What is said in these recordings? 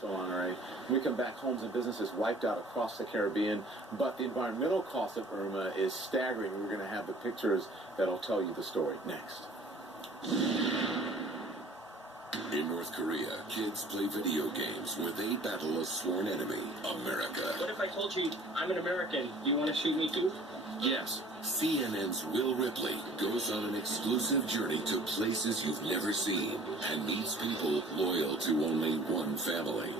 So on, all right. When we come back, homes and businesses wiped out across the Caribbean, but the environmental cost of Irma is staggering. We're going to have the pictures that'll tell you the story next. In North Korea, kids play video games where they battle a sworn enemy, America. What if I told you I'm an American? Do you want to shoot me too? Yes. CNN's Will Ripley goes on an exclusive journey to places you've never seen and meets people loyal to only one family.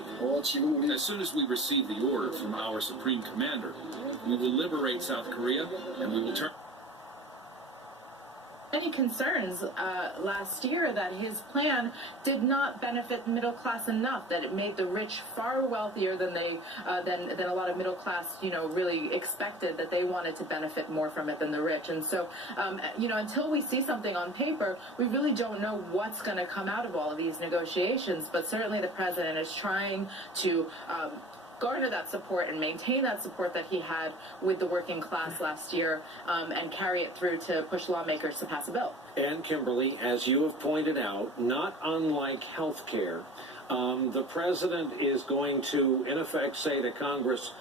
As soon as we receive the order from our Supreme Commander, we will liberate South Korea and we will turn... Any concerns last year that his plan did not benefit the middle class enough, that it made the rich far wealthier than they than a lot of middle class, really expected, that they wanted to benefit more from it than the rich. And so, until we see something on paper, we really don't know what's going to come out of all of these negotiations. But certainly the president is trying to garner that support and maintain that support that he had with the working class last year, and carry it through to push lawmakers to pass a bill. And Kimberly, as you have pointed out, not unlike health care, the president is going to, in effect, say to Congress,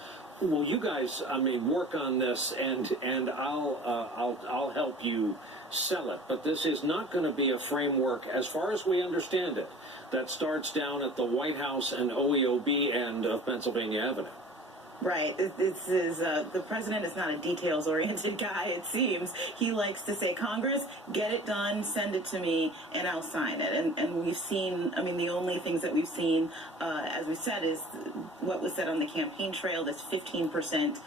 well, you guys, work on this, and I'll help you sell it. But this is not going to be a framework, as far as we understand it, that starts down at the White House and OEOB end of Pennsylvania Avenue. Right. This is the president is not a details-oriented guy, it seems. He likes to say, Congress, get it done, send it to me, and I'll sign it. And we've seen, the only things that we've seen, as we said, is what was said on the campaign trail, this 15%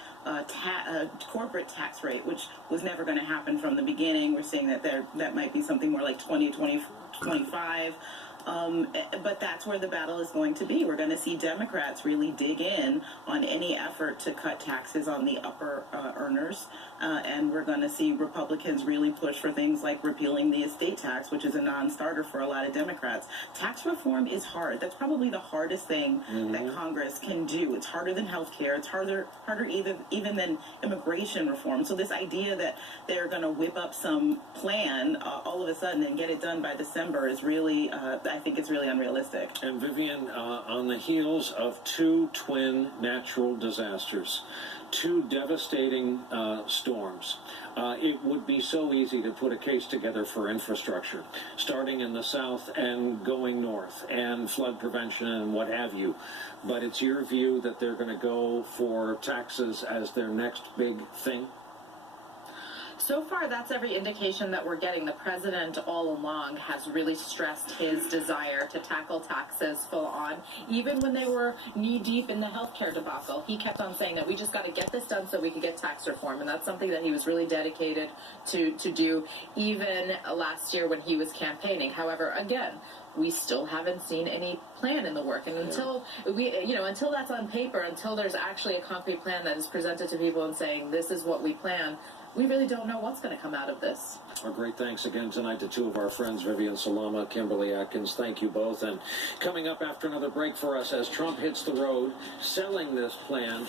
corporate tax rate, which was never going to happen from the beginning. We're seeing that that might be something more like 20, 25. But that's where the battle is going to be. We're going to see Democrats really dig in on any effort to cut taxes on the upper earners, and we're going to see Republicans really push for things like repealing the estate tax, which is a non-starter for a lot of Democrats. Tax reform is hard. That's probably the hardest thing that Congress can do. It's harder than health care. It's harder even than immigration reform. So this idea that they're going to whip up some plan all of a sudden and get it done by December is really, I think it's really unrealistic. And Vivian, on the heels of two twin natural disasters, two devastating storms, it would be so easy to put a case together for infrastructure, starting in the south and going north, and flood prevention and what have you. But it's your view that they're going to go for taxes as their next big thing? So far, that's every indication that we're getting. The president all along has really stressed his desire to tackle taxes full on. Even when they were knee-deep in the healthcare debacle, he kept on saying that we just got to get this done so we could get tax reform. And that's something that he was really dedicated to do, even last year when he was campaigning. However, again, we still haven't seen any plan in the work. And until until that's on paper, until there's actually a concrete plan that is presented to people and saying, this is what we plan, we really don't know what's going to come out of this. Our great thanks again tonight to two of our friends, Vivian Salama, Kimberly Atkins. Thank you both. And coming up after another break for us, as Trump hits the road selling this plan.